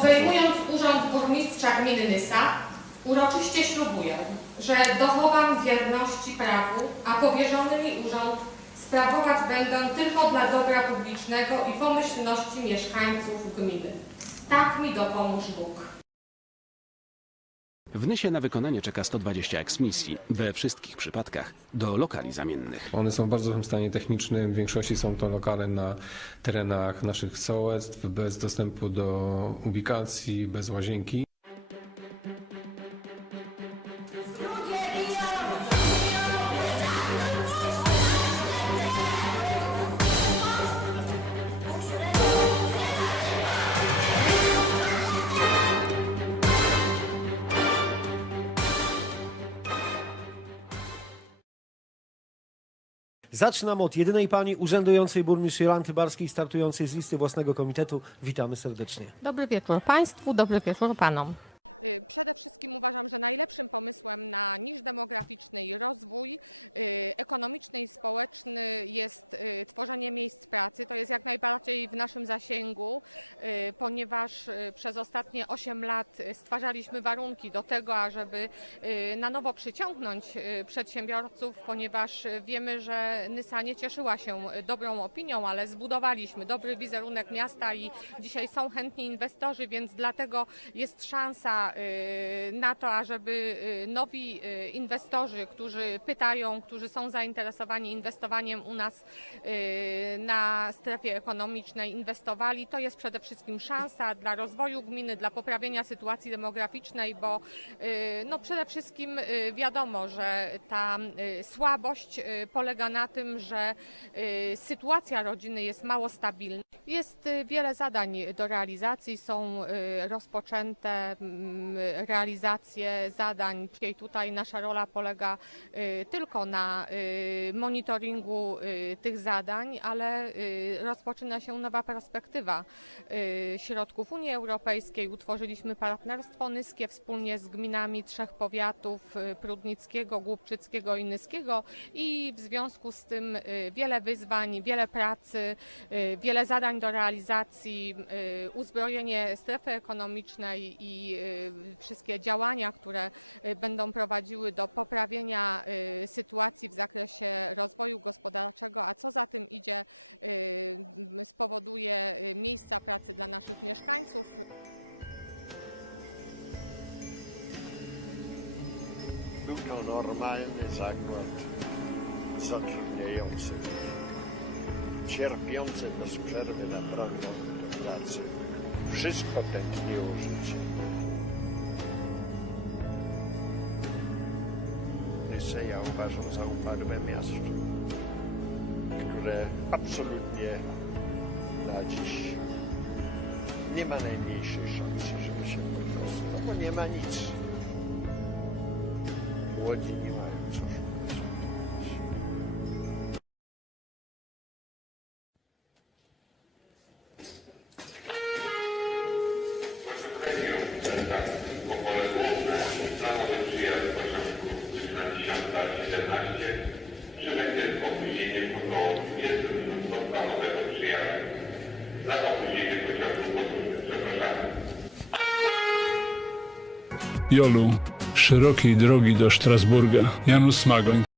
Obejmując urząd burmistrza gminy Nysa, uroczyście ślubuję, że dochowam wierności prawu, a powierzony mi urząd sprawować będę tylko dla dobra publicznego i pomyślności mieszkańców gminy. Tak mi dopomóż Bóg. W Nysie na wykonanie czeka 120 eksmisji, we wszystkich przypadkach do lokali zamiennych. One są w bardzo złym stanie technicznym. W większości są to lokale na terenach naszych sołectw, bez dostępu do ubikacji, bez łazienki. Zaczynam od jedynej pani urzędującej burmistrz Jolanty Barskiej, startującej z listy własnego komitetu. Witamy serdecznie. Dobry wieczór Państwu, dobry wieczór Panom. Y, Przede wszystkim uważam, że najlepszym pomysłem na niż demograficzny i rozwój y, ekonomiczny i społeczny jest y, tworzenie miejsc pracy. To jest jak najbardziej w naszym zasięgu, ponieważ przez ostatnie 8 lat stwarzaliśmy warunki do tego, ażeby na nowo przyciągnąć przedsiębiorców, ponieważ wiemy, że Nysa nie cieszyła się dobrą opinią, ale zbudowaliśmy dobry wizerunek miasta i dzisiaj są chętni inwestorzy, więc dlatego jest szansa y, na to, ażeby y, nowi y, inwestorzy, którzy pytają, którzy są zainteresowani inwestowaniem u nas na strefie ekonomicznej, inwestowali. To jest przede wszystkim szansa dla rozwoju gminy, dla poprawienia sytuacji demograficznej, bo no przede wszystkim wiadomo, że ta słabość polega na tym, że sytuacja rodziny jest mało stabilna. Jest y, wiele zadań do realizacji, są y, rozpoczęte mm, realizacje zadań. Dzisiaj tutaj nasza rola polega y, tylko na monitoringu tych zadań, ale rozpoczyna się nowa perspektywa środków Unii Europejskiej. Utworzyliśmy partnerstwo nyskie wspólnie z gminami trzech powiatów Prudnickiego, Głubczyckiego i Nyskiego i w związku z tym wiele wyzwań, wiele pracy, wiele zadań do realizacji, y, uzbrojenie strefy ekonomicznej i y, wszystkie działania, które y, będą prowadziły do poprawienia sytuacji w zakresie rozwoju gospodarczego, a co za tym idzie, spowoduje miejsca pracy dla naszych mieszkańców. Był to normalny zakład zatrudniający ludzi, cierpiący bez przerwy na pragną pracy. Wszystko tętniło życie. Nysę ja uważam za upadłe miasto, które absolutnie na dziś nie ma najmniejszej szansy, żeby się podrosło, no bo nie ma nic. Młodzi Jolu, szerokiej drogi do Strasburga. Janusz Smagoń.